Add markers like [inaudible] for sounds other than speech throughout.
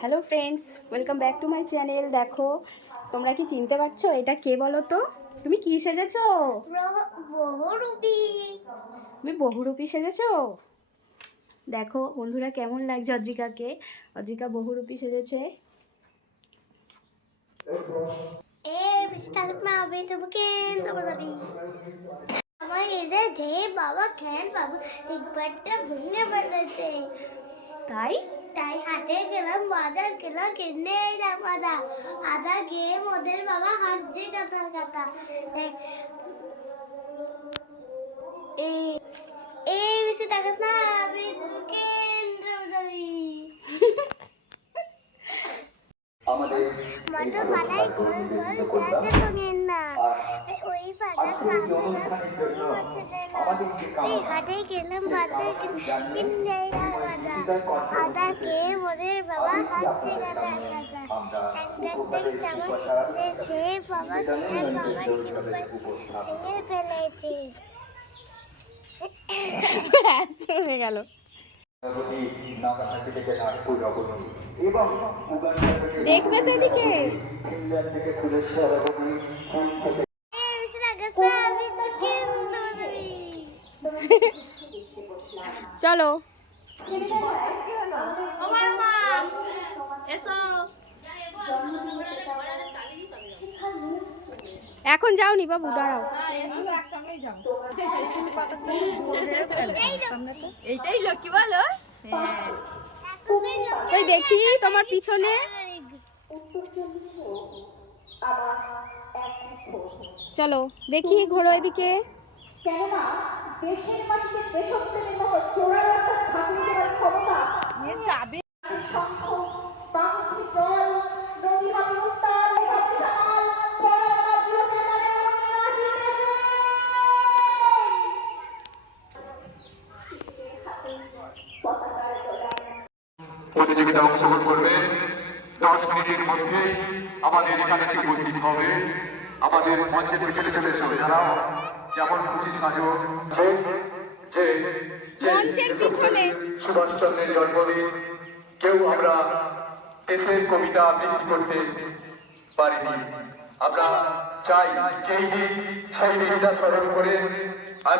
Hello friends welcome back to my channel দেখো তোমরা কি চিনতে পারছ? এটা কে বলো তো তুমি কি সেজেছো? বহুরূপী। তুমি বহুরূপী সেজেছো? দেখো বন্ধুরা কেমন লাগছে অদ্রিকাকে? অদ্রিকা বহুরূপী সেজেছে। আমার এই যে বাবা খেন বাবা তাই? তাই হাটে গেলাম, বাজার গেলাম, কিনে এলাম আদা। আদা গিয়ে মোদের বাবা হাঁটছে কাতার কাতা এ এই বেশি তাকাস না কেন্দ্র যাবি মটর বানাই গোল গোল ভাঙেন না। ওই পাড়া শাশুড়া এই হাটে গেলাম কিনে আদা কে মোদের বাবা হাঁটছে এক এক জামা সে যে বাবা খেয়ে বাবা ভেঙে ফেলেছে। [laughs] হয়ে গেল। দেখবে তো এদিকে। এই বেশি তাকাস না আমি তো কেন্দ্র যাবি চলো এখন যাওনি বাবু দাঁড়াও। এইটাই লক্ষ্মী বলো? ওই দেখি তোমার পিছনে। চলো দেখি ঘোরো এদিকে। যাবে প্রতিযোগিতা অংশগ্রহণ করবে। দশ মিনিটের মধ্যে আমাদের এখানে এসে উপস্থিত হবে। আমাদের মঞ্চের পেছনে চলে এসো। যারা যেমন খুশি সাজো। যে যে মঞ্চের পিছনে। সুভাষচন্দ্রের জন্মদিন। কেউ আমরা দেশের কবিতা আবৃত্তি করতে পারিনি। আমরা চাই যেই দিন সেই দিনটা স্মরণ করে করে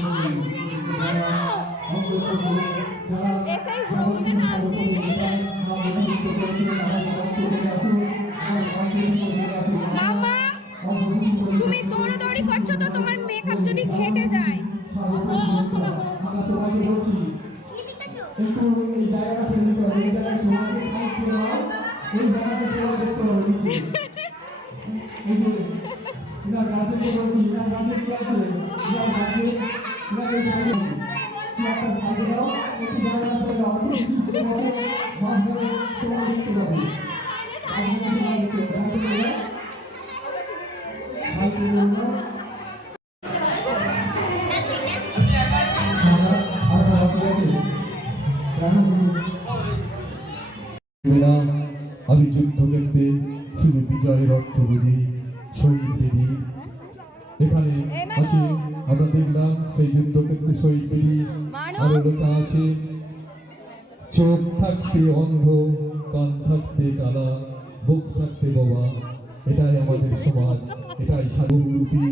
মামা এরা আমি যুদ্ধ করতে শুধু বিজয়ের অর্থ বুঝি, শহীদ এখানে আছে, আমরা দেখলাম সেই যুদ্ধ ক্ষেত্রে শহীদ বেদি আরও লেখা আছে, চোখ থাকতে অন্ধ, কান থাকতে কালা, বুক থাকতে বাবা। এটাই আমাদের সমাজ, এটাই সাধুরূপী